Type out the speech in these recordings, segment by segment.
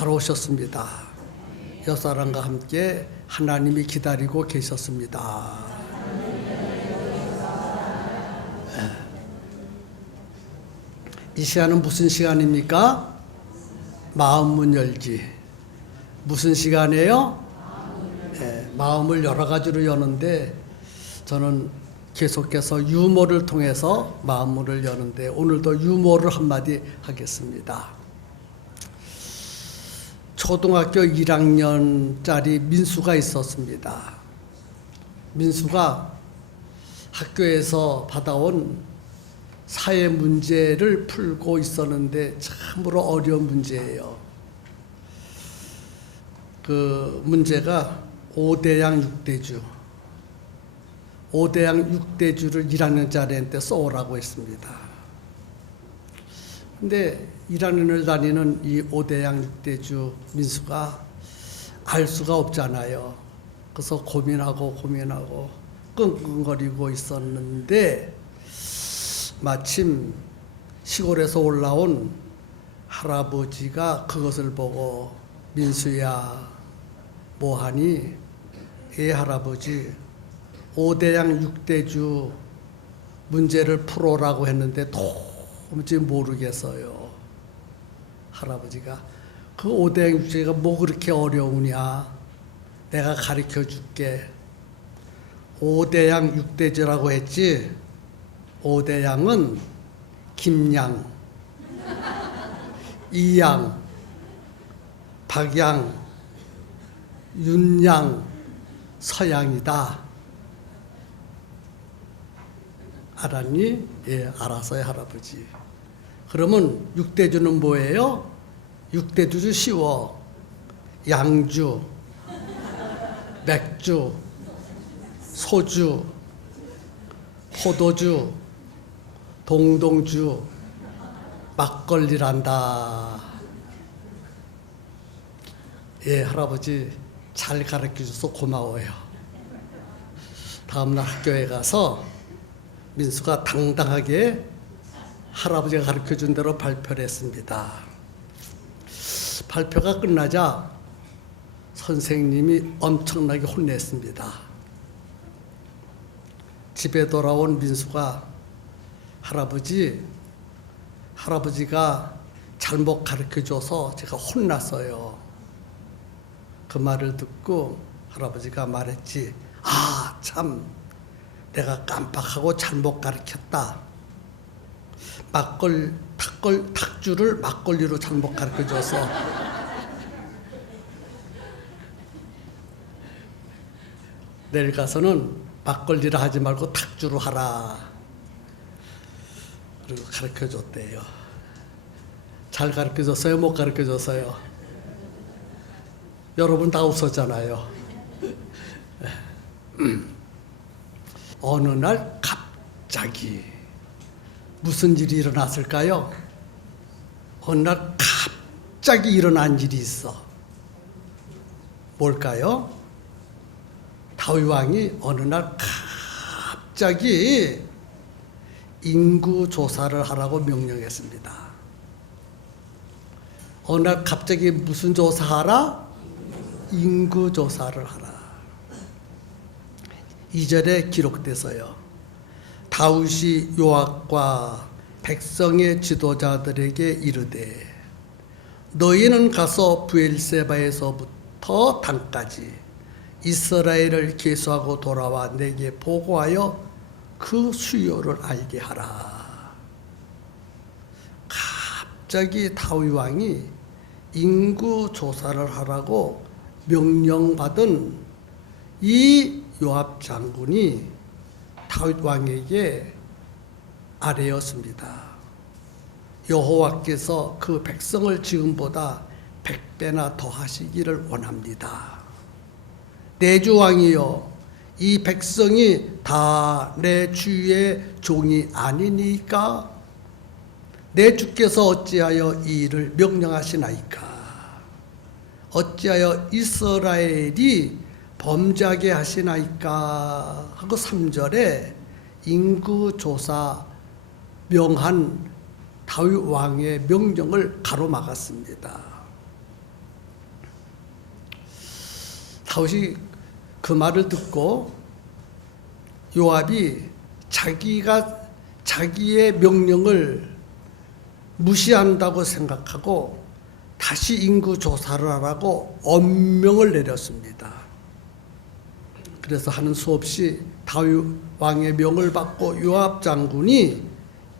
잘 오셨습니다. 옆사람과 함께 하나님이 기다리고 계셨습니다. 이 시간은 무슨 시간입니까? 마음문 열기. 무슨 시간이에요? 마음을 여러 가지로 여는데 저는 계속해서 유머를 통해서 마음문을 여는데 오늘도 유머를 한마디 하겠습니다. 초등학교 1학년짜리 민수가 있었습니다. 민수가 학교에서 받아온 사회 문제를 풀고 있었는데 참으로 어려운 문제예요. 그 문제가 5대양 6대주. 5대양 6대주를 1학년짜리한테 써오라고 했습니다. 근데 1학년을 다니는 이 5대양 6대주 민수가 알 수가 없잖아요. 그래서 고민하고 끙끙거리고 있었는데 마침 시골에서 올라온 할아버지가 그것을 보고 민수야 뭐하니? 예 할아버지 5대양 6대주 문제를 풀어라고 했는데 도무지 모르겠어요. 할아버지가 그 5대양 6대주가 뭐 그렇게 어려우냐? 내가 가르쳐 줄게. 5대양 6대주라고 했지 5대양은 김양, 이양, 박양, 윤양, 서양이다. 알았니? 예, 알았어요, 할아버지. 그러면 6대주는 뭐예요? 6대주 쉬워. 양주, 맥주, 소주, 포도주, 동동주, 막걸리란다. 예, 할아버지 잘 가르쳐줘서 고마워요. 다음날 학교에 가서 민수가 당당하게 할아버지가 가르쳐준 대로 발표를 했습니다. 발표가 끝나자 선생님이 엄청나게 혼냈습니다. 집에 돌아온 민수가 할아버지가 잘못 가르쳐줘서 제가 혼났어요. 그 말을 듣고 할아버지가 말했지. 아, 참 내가 깜빡하고 잘못 가르쳤다. 탁주를 막걸리로 잘못 가르쳐줘서 내일 가서는 막걸리라 하지 말고 탁주로 하라. 그리고 가르쳐줬대요. 잘 가르쳐줬어요? 못 가르쳐줬어요? 여러분 다 웃었잖아요. 어느 날 갑자기 무슨 일이 일어났을까요? 어느 날 갑자기 일어난 일이 있어. 뭘까요? 다윗 왕이 어느 날 갑자기 인구 조사를 하라고 명령했습니다. 어느 날 갑자기 무슨 조사하라? 인구 조사를 하라. 2절에 기록돼서요. 다윗이 요압과 백성의 지도자들에게 이르되 너희는 가서 브엘세바에서부터 단까지 이스라엘을 계수하고 돌아와 내게 보고하여 그 수요를 알게 하라. 갑자기 다윗 왕이 인구 조사를 하라고 명령받은 이 요압 장군이 다윗 왕에게 아뢰었습니다. 여호와께서 그 백성을 지금보다 100배나 더 하시기를 원합니다. 내 주 왕이여, 이 백성이 다 내 주의 종이 아니니까 내 주께서 어찌하여 이 일을 명령하시나이까? 어찌하여 이스라엘이 범죄하게 하시나이까? 하고 3절에 인구조사 명한 다윗 왕의 명령을 가로막았습니다. 다윗이 그 말을 듣고 요압이 자기의 명령을 무시한다고 생각하고 다시 인구 조사를 하라고 엄명을 내렸습니다. 그래서 하는 수 없이 다윗 왕의 명을 받고 요압 장군이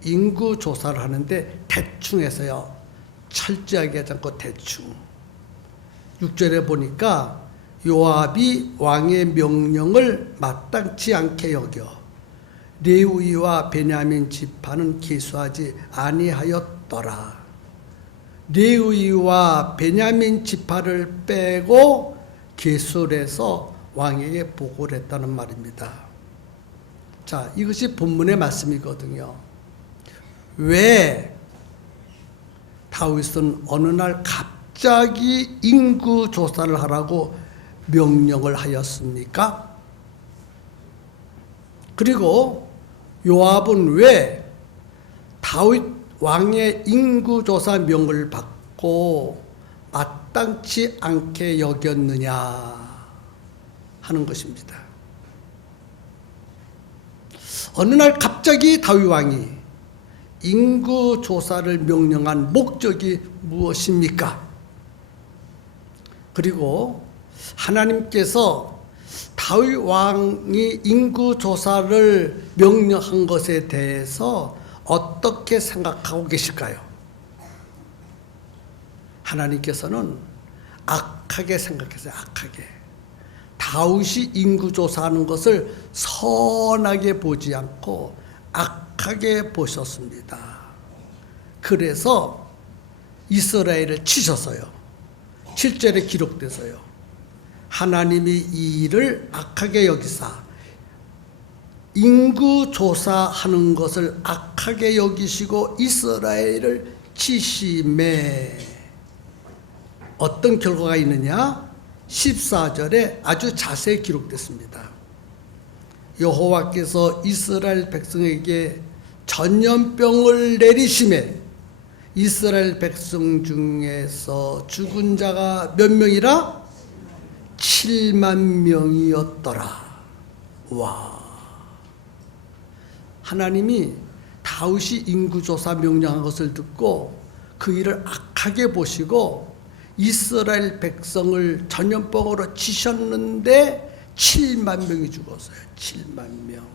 인구 조사를 하는데 대충 해서요. 철저하게 하지 않고 대충. 6절에 보니까 요압이 왕의 명령을 마땅치 않게 여겨 레위와 베냐민 지파는 계수하지 아니하였더라. 레위와 베냐민 지파를 빼고 계수를 해서 왕에게 보고를 했다는 말입니다. 자, 이것이 본문의 말씀이거든요. 왜 다윗은 어느 날 갑자기 인구 조사를 하라고 명령을 하였습니까? 그리고 요압은 왜 다윗 왕의 인구 조사 명을 받고 마땅치 않게 여겼느냐 하는 것입니다. 어느 날 갑자기 다윗 왕이 인구 조사를 명령한 목적이 무엇입니까? 그리고 하나님께서 다윗 왕이 인구 조사를 명령한 것에 대해서 어떻게 생각하고 계실까요? 하나님께서는 악하게 생각했어요. 악하게. 다윗이 인구 조사하는 것을 선하게 보지 않고 악하게 보셨습니다. 그래서 이스라엘을 치셨어요. 7절에 기록돼서요. 하나님이 이 일을 악하게 여기사 인구 조사하는 것을 악하게 여기시고 이스라엘을 치심에 어떤 결과가 있느냐? 14절에 아주 자세히 기록됐습니다. 여호와께서 이스라엘 백성에게 전염병을 내리심에 이스라엘 백성 중에서 죽은 자가 몇 명이라? 7만 명이었더라. 와. 하나님이 다윗이 인구조사 명령한 것을 듣고 그 일을 악하게 보시고 이스라엘 백성을 전염병으로 치셨는데 7만 명이 죽었어요. 7만 명.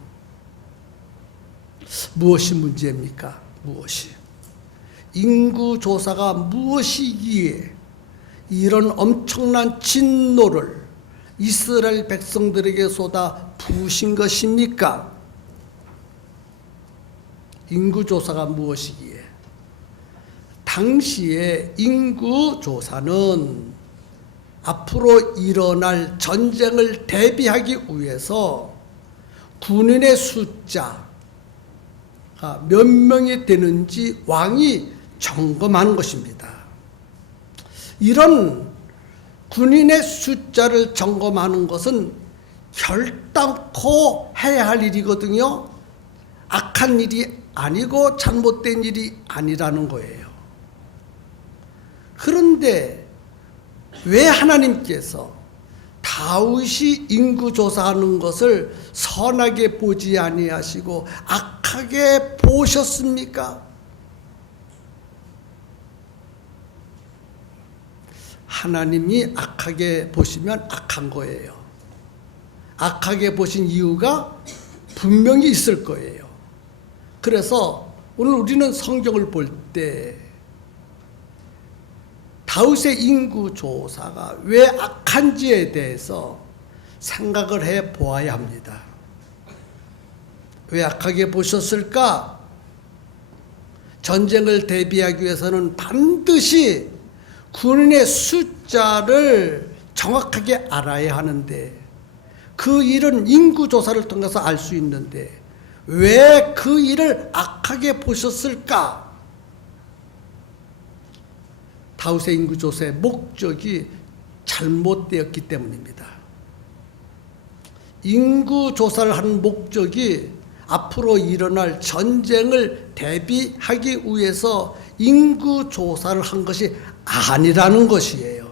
무엇이 문제입니까? 무엇이? 인구조사가 무엇이기에 이런 엄청난 진노를 이스라엘 백성들에게 쏟아 부으신 것입니까? 인구조사가 무엇이기에? 당시의 인구조사는 앞으로 일어날 전쟁을 대비하기 위해서 군인의 숫자가 몇 명이 되는지 왕이 점검하는 것입니다. 이런 군인의 숫자를 점검하는 것은 결단코 해야 할 일이거든요. 악한 일이 아니고 잘못된 일이 아니라는 거예요. 그런데 왜 하나님께서 다윗이 인구조사하는 것을 선하게 보지 아니하시고 악하게 보셨습니까? 하나님이 악하게 보시면 악한 거예요. 악하게 보신 이유가 분명히 있을 거예요. 그래서 오늘 우리는 성경을 볼 때 다윗의 인구조사가 왜 악한지에 대해서 생각을 해 보아야 합니다. 왜 악하게 보셨을까? 전쟁을 대비하기 위해서는 반드시 군인의 숫자를 정확하게 알아야 하는데 그 일은 인구조사를 통해서 알 수 있는데 왜 그 일을 악하게 보셨을까? 다윗의 인구조사의 목적이 잘못되었기 때문입니다. 인구조사를 하는 목적이 앞으로 일어날 전쟁을 대비하기 위해서 인구조사를 한 것이 아니라는 것이에요.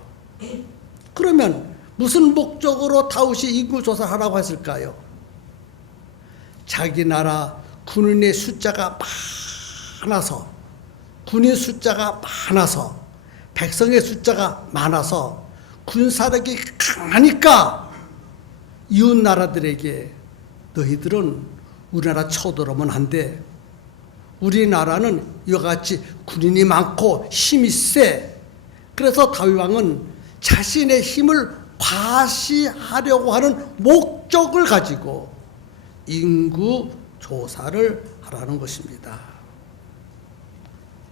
그러면 무슨 목적으로 다윗이 인구조사를 하라고 했을까요? 자기 나라 군인의 숫자가 많아서, 군인 숫자가 많아서, 백성의 숫자가 많아서 군사력이 강하니까 이웃 나라들에게 너희들은 우리나라 쳐들어오면 안 돼. 우리나라는 이와 같이 군인이 많고 힘이 세. 그래서 다윗 왕은 자신의 힘을 과시하려고 하는 목적을 가지고 인구 조사를 하라는 것입니다.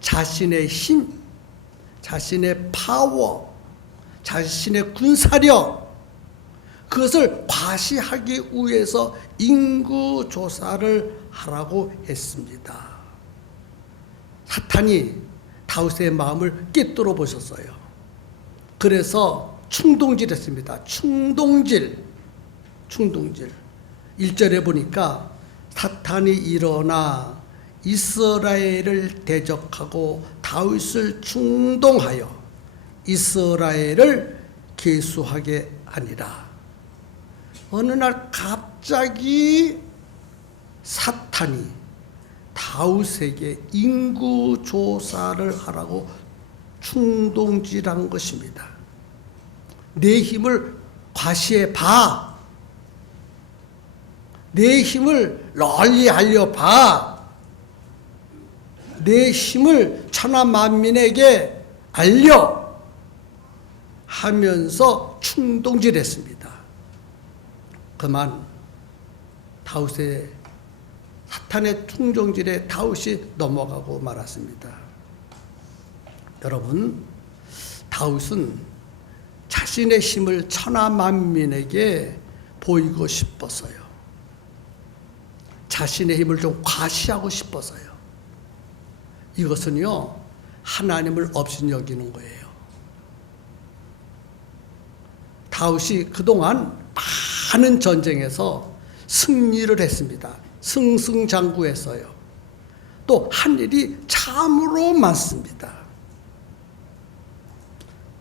자신의 힘, 자신의 파워, 자신의 군사력, 그것을 과시하기 위해서 인구 조사를 하라고 했습니다. 사탄이 다윗의 마음을 꿰뚫어 보셨어요. 그래서 충동질했습니다. 충동질. 1절에 보니까 사탄이 일어나 이스라엘을 대적하고 다윗을 충동하여 이스라엘을 계수하게 하니라. 어느 날 갑자기 사탄이 다윗에게 인구조사를 하라고 충동질한 것입니다. 내 힘을 과시해 봐. 내 힘을 널리 알려봐. 내 힘을 천하 만민에게 알려 하면서 충동질했습니다. 그만 다윗의 사탄의 충동질에 다윗이 넘어가고 말았습니다. 여러분, 다윗은 자신의 힘을 천하 만민에게 보이고 싶었어요. 자신의 힘을 좀 과시하고 싶어서요. 이것은요, 하나님을 업신여기는 거예요. 다윗이 그동안 많은 전쟁에서 승리를 했습니다. 승승장구했어요. 또 한 일이 참으로 많습니다.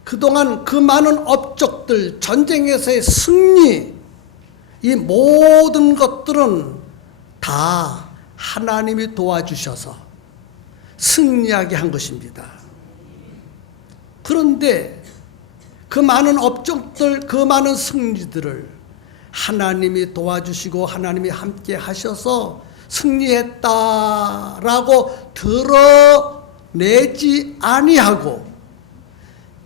그동안 그 많은 업적들, 전쟁에서의 승리, 이 모든 것들은 다 하나님이 도와주셔서 승리하게 한 것입니다. 그런데 그 많은 업적들, 그 많은 승리들을 하나님이 도와주시고 하나님이 함께 하셔서 승리했다라고 드러내지 아니하고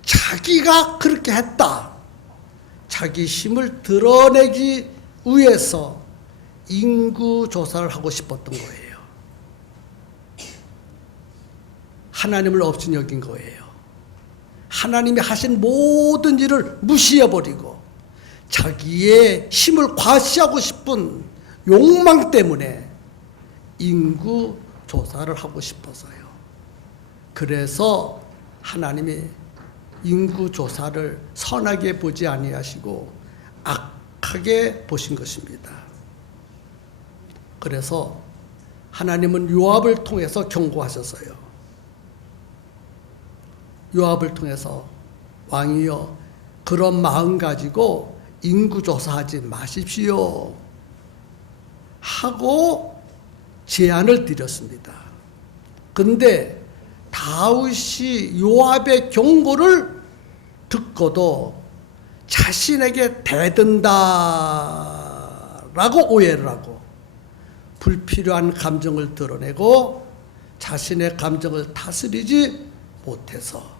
자기가 그렇게 했다, 자기 힘을 드러내기 위해서 인구조사를 하고 싶었던 거예요. 하나님을 업신여긴 거예요. 하나님이 하신 모든 일을 무시해버리고 자기의 힘을 과시하고 싶은 욕망 때문에 인구조사를 하고 싶어서요. 그래서 하나님이 인구조사를 선하게 보지 아니하시고 악하게 보신 것입니다. 그래서 하나님은 요압을 통해서 경고하셨어요. 요압을 통해서 왕이여, 그런 마음 가지고 인구조사하지 마십시오 하고 제안을 드렸습니다. 그런데 다윗이 요압의 경고를 듣고도 자신에게 대든다라고 오해를 하고 불필요한 감정을 드러내고 자신의 감정을 다스리지 못해서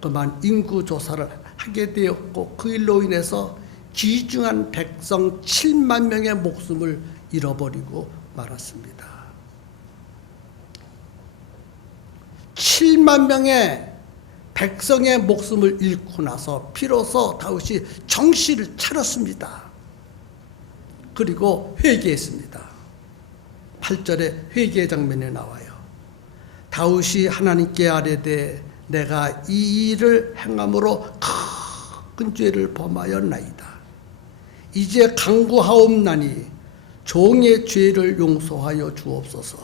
그만 인구조사를 하게 되었고 그 일로 인해서 귀중한 백성 7만 명의 목숨을 잃어버리고 말았습니다. 7만 명의 백성의 목숨을 잃고 나서 비로소 다윗이 정신을 차렸습니다. 그리고 회개했습니다. 8절에 회개의 장면이 나와요. 다윗이 하나님께 아뢰되 내가 이 일을 행함으로 큰 죄를 범하였나이다. 이제 간구하옵나니 종의 죄를 용서하여 주옵소서.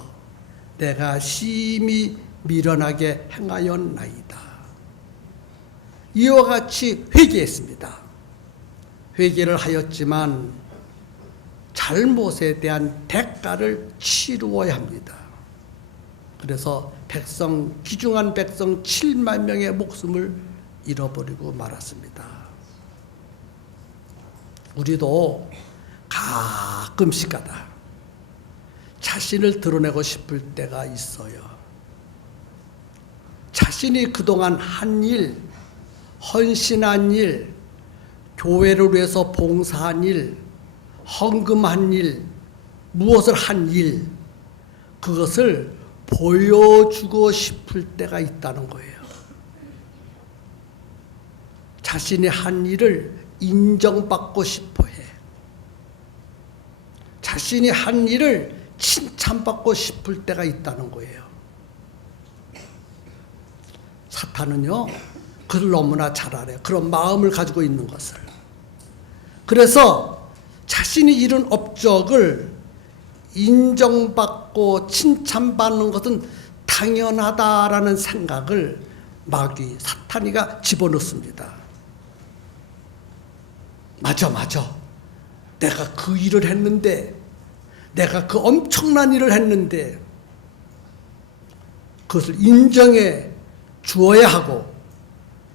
내가 심히 미련하게 행하였나이다. 이와 같이 회개했습니다. 회개를 하였지만 잘못에 대한 대가를 치루어야 합니다. 그래서 귀중한 백성 7만 명의 목숨을 잃어버리고 말았습니다. 우리도 가끔씩가다 자신을 드러내고 싶을 때가 있어요. 자신이 그동안 한 일, 헌신한 일, 교회를 위해서 봉사한 일, 헌금한 일, 무엇을 한 일, 그것을 보여주고 싶을 때가 있다는 거예요. 자신이 한 일을 인정받고 싶어 해. 자신이 한 일을 칭찬받고 싶을 때가 있다는 거예요. 사탄은요, 그걸 너무나 잘 알아요. 그런 마음을 가지고 있는 것을. 그래서 자신이 이룬 업적을 인정받고 칭찬받는 것은 당연하다라는 생각을 마귀, 사탄이가 집어넣습니다. 맞아. 내가 그 일을 했는데, 내가 그 엄청난 일을 했는데, 그것을 인정해 주어야 하고,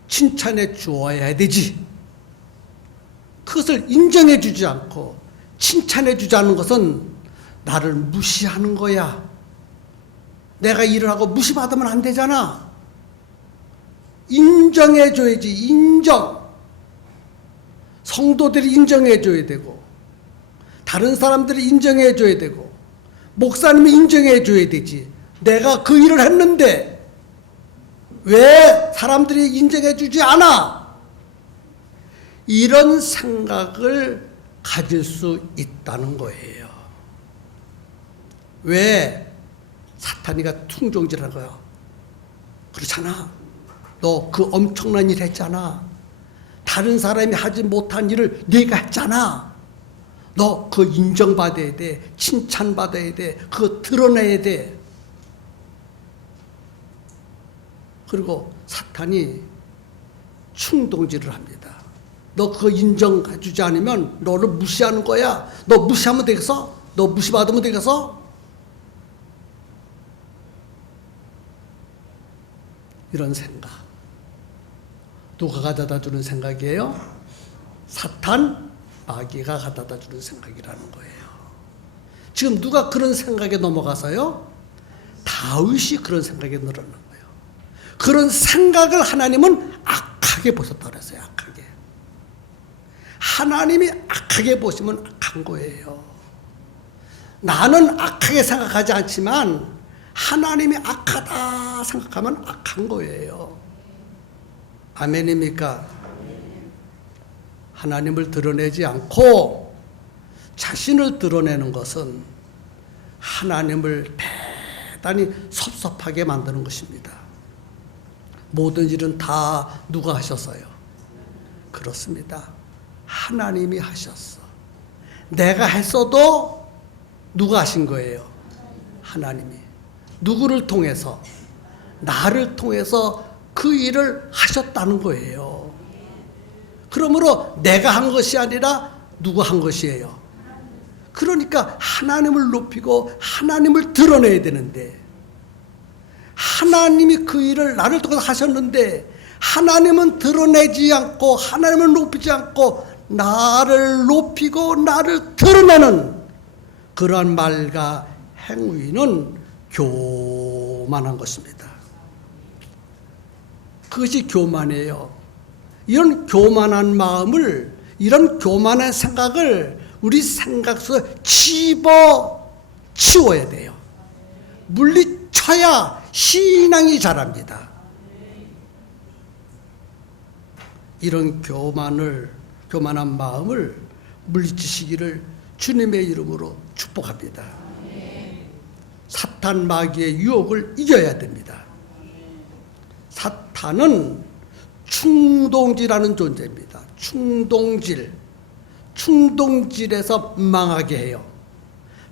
칭찬해 주어야 되지. 그것을 인정해 주지 않고, 칭찬해 주지 않는 것은 나를 무시하는 거야. 내가 일을 하고 무시받으면 안 되잖아. 인정해 줘야지, 인정. 성도들이 인정해 줘야 되고, 다른 사람들이 인정해 줘야 되고, 목사님이 인정해 줘야 되지. 내가 그 일을 했는데 왜 사람들이 인정해 주지 않아? 이런 생각을 가질 수 있다는 거예요. 왜 사탄이가 퉁종질하는 거야? 그렇잖아. 너 그 엄청난 일 했잖아. 다른 사람이 하지 못한 일을 네가 했잖아. 너 그거 인정받아야 돼. 칭찬받아야 돼. 그거 드러내야 돼. 그리고 사탄이 충동질을 합니다. 너 그거 인정해주지 않으면 너를 무시하는 거야. 너 무시하면 되겠어? 너 무시받으면 되겠어? 이런 생각. 누가 가져다 주는 생각이에요? 사탄, 마귀가 가져다 주는 생각이라는 거예요. 지금 누가 그런 생각에 넘어가서요? 다윗이 그런 생각에 늘어난 거예요. 그런 생각을 하나님은 악하게 보셨다고 그랬어요. 악하게. 하나님이 악하게 보시면 악한 거예요. 나는 악하게 생각하지 않지만 하나님이 악하다 생각하면 악한 거예요. 아멘입니까? 하나님을 드러내지 않고 자신을 드러내는 것은 하나님을 대단히 섭섭하게 만드는 것입니다. 모든 일은 다 누가 하셨어요? 그렇습니다. 하나님이 하셨어. 내가 했어도 누가 하신 거예요? 하나님이. 누구를 통해서? 나를 통해서 그 일을 하셨다는 거예요. 그러므로 내가 한 것이 아니라 누가 한 것이에요? 그러니까 하나님을 높이고 하나님을 드러내야 되는데, 하나님이 그 일을 나를 통해서 하셨는데 하나님은 드러내지 않고 하나님을 높이지 않고 나를 높이고 나를 드러내는 그러한 말과 행위는 교만한 것입니다. 그것이 교만이에요. 이런 교만한 마음을, 이런 교만한 생각을 우리 생각 속에 집어치워야 돼요. 물리쳐야 신앙이 자랍니다. 이런 교만한 마음을 물리치시기를 주님의 이름으로 축복합니다. 사탄 마귀의 유혹을 이겨야 됩니다. 사탄은 충동질하는 존재입니다. 충동질에서 망하게 해요.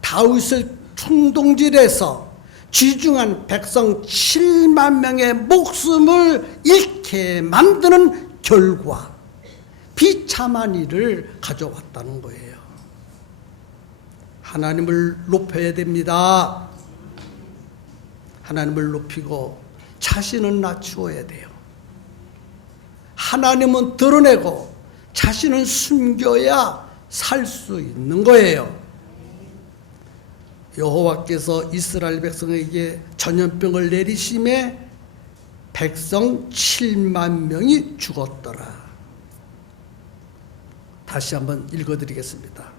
다윗을 충동질해서 귀중한 백성 7만 명의 목숨을 잃게 만드는 결과, 비참한 일을 가져왔다는 거예요. 하나님을 높여야 됩니다. 하나님을 높이고 자신은 낮추어야 돼요. 하나님은 드러내고 자신은 숨겨야 살 수 있는 거예요. 여호와께서 이스라엘 백성에게 전염병을 내리심에 백성 7만 명이 죽었더라. 다시 한번 읽어드리겠습니다.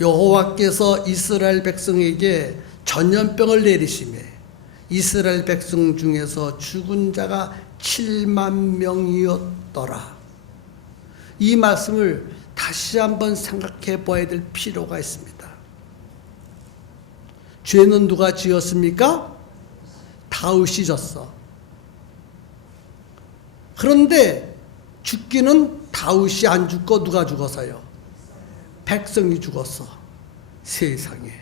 여호와께서 이스라엘 백성에게 전염병을 내리심에 이스라엘 백성 중에서 죽은 자가 7만 명이었더라. 이 말씀을 다시 한번 생각해 봐야 될 필요가 있습니다. 죄는 누가 지었습니까? 다윗이 졌어. 그런데 죽기는 다윗이 안 죽고 누가 죽어서요? 백성이 죽었어. 세상에.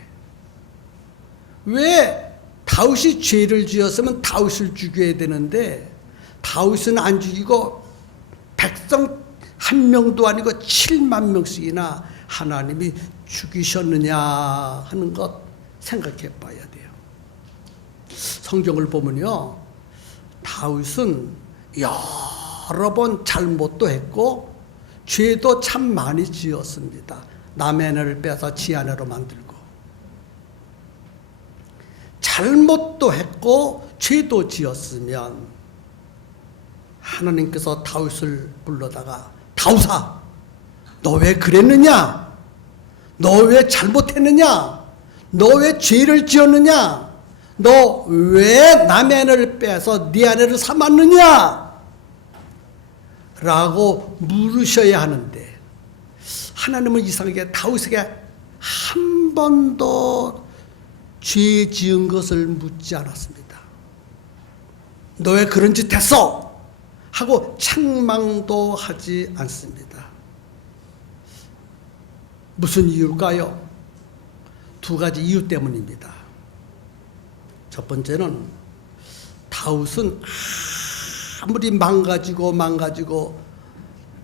왜 다윗이 죄를 지었으면 다윗을 죽여야 되는데 다윗은 안 죽이고 백성 한 명도 아니고 7만 명씩이나 하나님이 죽이셨느냐 하는 것 생각해 봐야 돼요. 성경을 보면요, 다윗은 여러 번 잘못도 했고 죄도 참 많이 지었습니다. 남의 아내를 빼서 지 아내로 만들고 잘못도 했고 죄도 지었으면 하나님께서 다윗을 불러다가 다윗아, 너 왜 그랬느냐? 너 왜 잘못했느냐? 너 왜 죄를 지었느냐? 너 왜 남의 아내를 빼서 네 아내를 삼았느냐? 라고 물으셔야 하는데 하나님은 이상하게 다윗에게 한 번도 죄 지은 것을 묻지 않았습니다. 너 왜 그런 짓 했어? 하고 책망도 하지 않습니다. 무슨 이유일까요? 두 가지 이유 때문입니다. 첫 번째는 다윗은 아무리 망가지고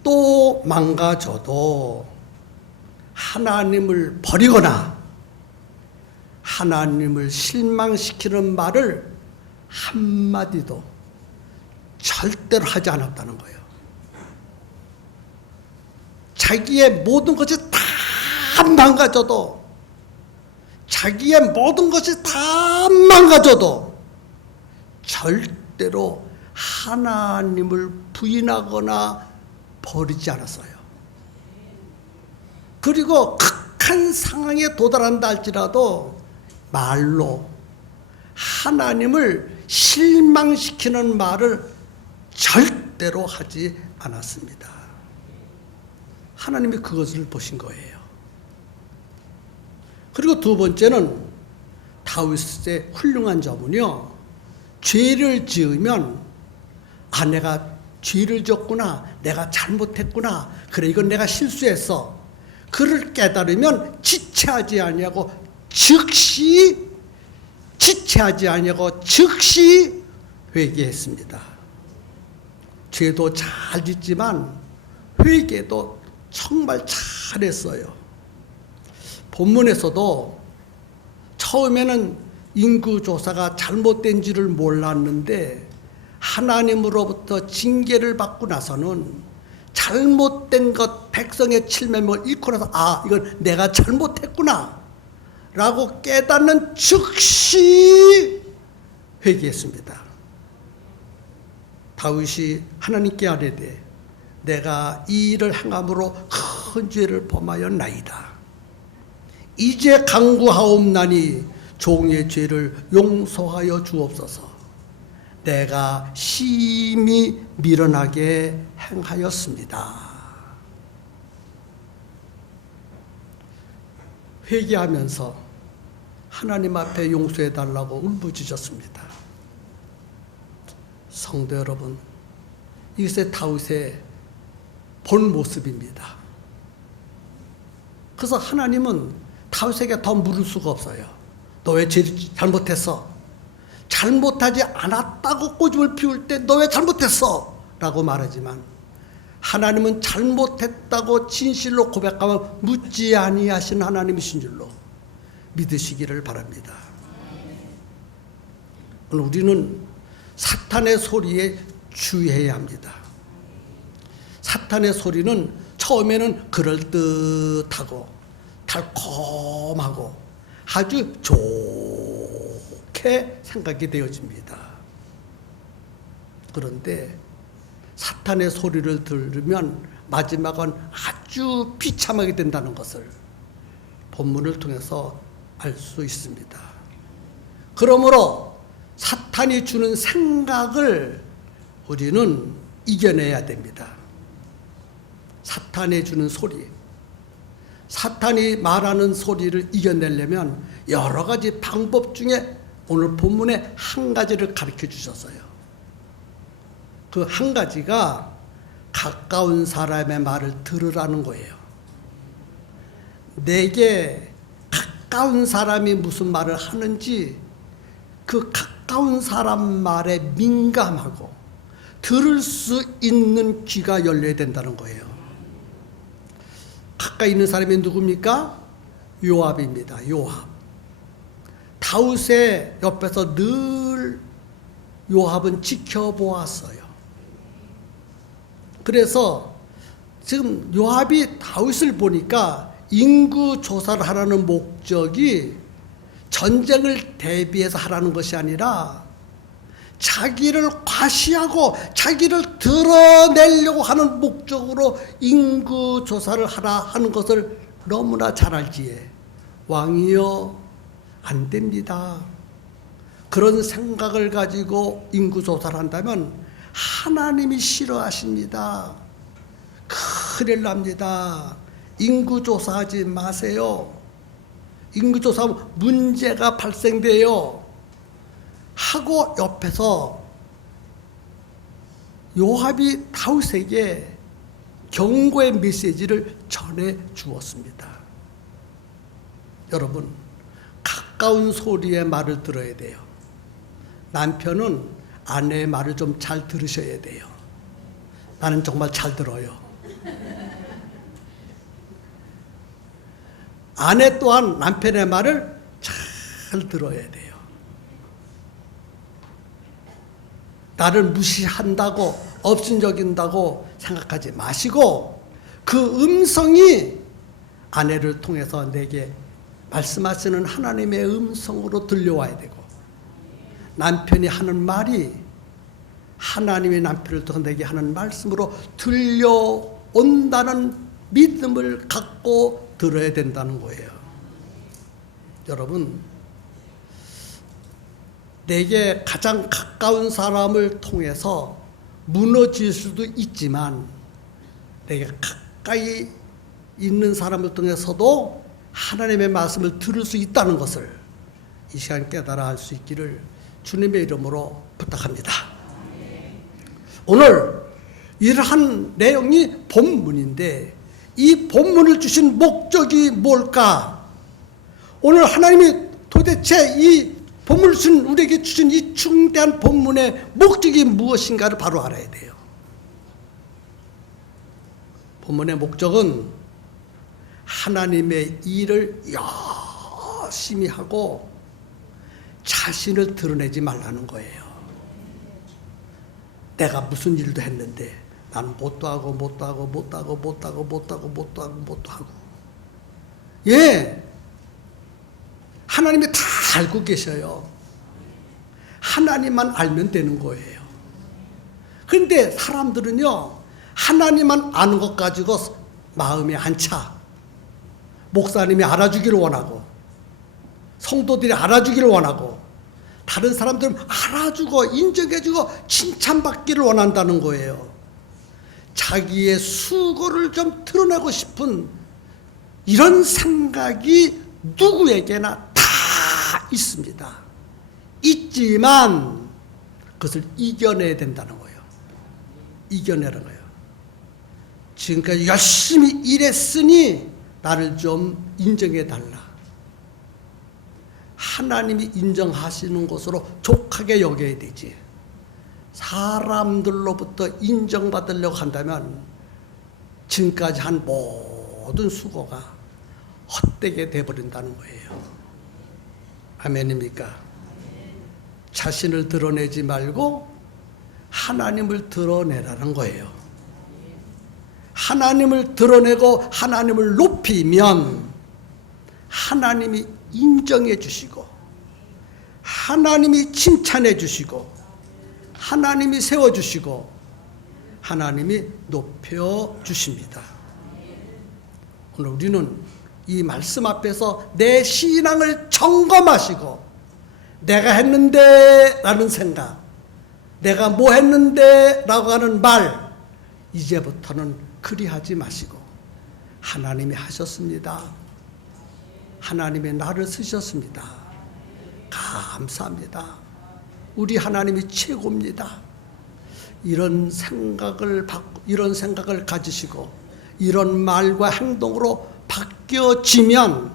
또 망가져도 하나님을 버리거나 하나님을 실망시키는 말을 한마디도 절대로 하지 않았다는 거예요. 자기의 모든 것이 다 망가져도 자기의 모든 것이 다 망가져도 절대로 하나님을 부인하거나 버리지 않았어요. 그리고 극한 상황에 도달한다 할지라도 말로 하나님을 실망시키는 말을 절대로 하지 않았습니다. 하나님이 그것을 보신 거예요. 그리고 두 번째는 다윗의 훌륭한 점은요, 죄를 지으면 내가 죄를 지었구나, 내가 잘못했구나, 그래 이건 내가 실수했어, 그를 깨달으면 지체하지 아니하고 즉시 회개했습니다. 죄도 잘 짓지만 회개도 정말 잘했어요. 본문에서도 처음에는 인구조사가 잘못된 줄을 몰랐는데 하나님으로부터 징계를 받고 나서는 잘못된 것 백성의 700명을 잃고 나서 이건 내가 잘못했구나 라고 깨닫는 즉시 회개했습니다. 다윗이 하나님께 아뢰되 내가 이 일을 행함으로 큰 죄를 범하였나이다. 이제 간구하옵나니 종의 죄를 용서하여 주옵소서. 내가 심히 미련하게 행하였습니다. 회개하면서 하나님 앞에 용서해달라고 울부짖었습니다. 성도 여러분, 이것이 다윗의 본 모습입니다. 그래서 하나님은 다윗에게 더 물을 수가 없어요. 너 왜 잘못했어? 잘못하지 않았다고 꼬집을 피울 때 너 왜 잘못했어? 라고 말하지만 하나님은 잘못했다고 진실로 고백하면 묻지 아니하신 하나님이신 줄로 믿으시기를 바랍니다. 우리는 사탄의 소리에 주의해야 합니다. 사탄의 소리는 처음에는 그럴듯하고 달콤하고 아주 좋게 생각이 되어집니다. 그런데 사탄의 소리를 들으면 마지막은 아주 비참하게 된다는 것을 본문을 통해서 알 수 있습니다. 그러므로 사탄이 주는 생각을 우리는 이겨내야 됩니다. 사탄이 주는 소리, 사탄이 말하는 소리를 이겨내려면 여러 가지 방법 중에 오늘 본문에 한 가지를 가르쳐 주셨어요. 그 한 가지가 가까운 사람의 말을 들으라는 거예요. 내게 가까운 사람이 무슨 말을 하는지 그 가까운 사람 말에 민감하고 들을 수 있는 귀가 열려야 된다는 거예요. 가까이 있는 사람이 누굽니까? 요압입니다. 요압. 다윗의 옆에서 늘 요압은 지켜보았어요. 그래서 지금 요압이 다윗을 보니까 인구 조사를 하라는 목적이 전쟁을 대비해서 하라는 것이 아니라 자기를 과시하고 자기를 드러내려고 하는 목적으로 인구 조사를 하라 하는 것을 너무나 잘 알지에 왕이여 안 됩니다. 그런 생각을 가지고 인구 조사를 한다면 하나님이 싫어하십니다. 큰일 납니다. 인구 조사하지 마세요. 인구 조사하면 문제가 발생돼요. 하고 옆에서 요압이 다윗에게 경고의 메시지를 전해 주었습니다. 여러분, 가까운 소리의 말을 들어야 돼요. 남편은 아내의 말을 좀 잘 들으셔야 돼요. 나는 정말 잘 들어요. 아내 또한 남편의 말을 잘 들어야 돼요. 나를 무시한다고 업신여긴다고 생각하지 마시고 그 음성이 아내를 통해서 내게 말씀하시는 하나님의 음성으로 들려와야 되고 남편이 하는 말이 하나님의 남편을 통해 내게 하는 말씀으로 들려온다는 믿음을 갖고 들어야 된다는 거예요. 여러분, 내게 가장 가까운 사람을 통해서 무너질 수도 있지만 내게 가까이 있는 사람을 통해서도 하나님의 말씀을 들을 수 있다는 것을 이 시간 깨달아 할 수 있기를 주님의 이름으로 부탁합니다. 오늘 이러한 내용이 본문인데 이 본문을 주신 목적이 뭘까? 오늘 하나님이 도대체 이 본문을 주신 우리에게 주신 이 중대한 본문의 목적이 무엇인가를 바로 알아야 돼요. 본문의 목적은 하나님의 일을 열심히 하고 자신을 드러내지 말라는 거예요. 내가 무슨 일도 했는데 나는 못도 하고 예, 하나님이 다 알고 계셔요. 하나님만 알면 되는 거예요. 그런데 사람들은요 하나님만 아는 것 가지고 마음이 안 차. 목사님이 알아주기를 원하고 성도들이 알아주기를 원하고 다른 사람들은 알아주고 인정해주고 칭찬받기를 원한다는 거예요. 자기의 수고를 좀 드러내고 싶은 이런 생각이 누구에게나 다 있습니다. 있지만 그것을 이겨내야 된다는 거예요. 이겨내는 거예요. 지금까지 열심히 일했으니 나를 좀 인정해 달라. 하나님이 인정하시는 것으로 족하게 여겨야 되지. 사람들로부터 인정받으려고 한다면 지금까지 한 모든 수고가 헛되게 돼버린다는 거예요. 아멘입니까? 자신을 드러내지 말고 하나님을 드러내라는 거예요. 하나님을 드러내고 하나님을 높이면 하나님이 인정해 주시고 하나님이 칭찬해 주시고 하나님이 세워 주시고 하나님이 높여 주십니다. 오늘 우리는 이 말씀 앞에서 내 신앙을 점검하시고 내가 했는데 라는 생각, 내가 뭐 했는데 라고 하는 말, 이제부터는 그리하지 마시고 하나님이 하셨습니다. 하나님의 나를 쓰셨습니다. 감사합니다. 우리 하나님이 최고입니다. 이런 생각을 가지시고 이런 말과 행동으로 바뀌어지면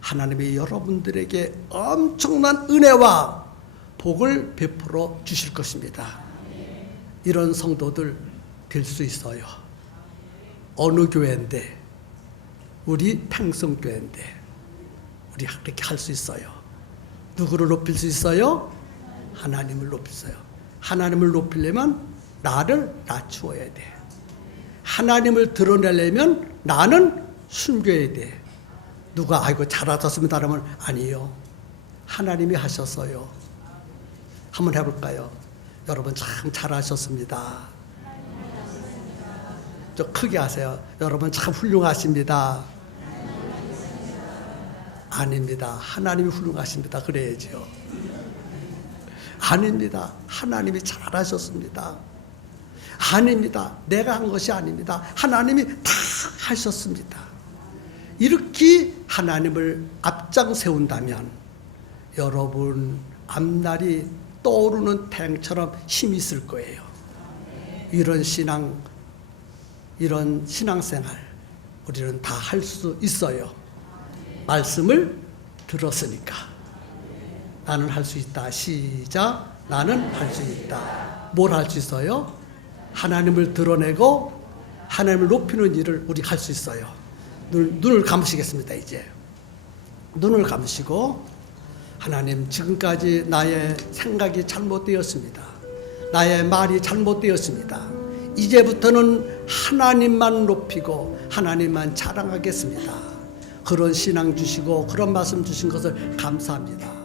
하나님이 여러분들에게 엄청난 은혜와 복을 베풀어 주실 것입니다. 이런 성도들 될 수 있어요. 어느 교회인데? 우리 팽성교회인데 우리 그렇게 할 수 있어요. 누구를 높일 수 있어요? 하나님을 높일 수 있어요. 하나님을 높이려면 나를 낮추어야 돼. 하나님을 드러내려면 나는 숨겨야 돼. 누가 아이고 잘하셨습니다 하면 아니요. 하나님이 하셨어요. 한번 해볼까요? 여러분 참 잘하셨습니다. 좀 크게 하세요. 여러분 참 훌륭하십니다. 아닙니다. 하나님이 훌륭하십니다. 그래야지요. 아닙니다. 하나님이 잘하셨습니다. 아닙니다. 내가 한 것이 아닙니다. 하나님이 다 하셨습니다. 이렇게 하나님을 앞장 세운다면 여러분 앞날이 떠오르는 태양처럼 힘이 있을 거예요. 이런 신앙생활 우리는 다 할 수 있어요. 말씀을 들었으니까. 나는 할 수 있다. 시작. 나는 할 수 있다. 뭘 할 수 있어요? 하나님을 드러내고 하나님을 높이는 일을 우리 할 수 있어요. 눈을 감으시겠습니다. 이제 눈을 감으시고 하나님 지금까지 나의 생각이 잘못되었습니다. 나의 말이 잘못되었습니다. 이제부터는 하나님만 높이고 하나님만 자랑하겠습니다. 그런 신앙 주시고 그런 말씀 주신 것을 감사합니다.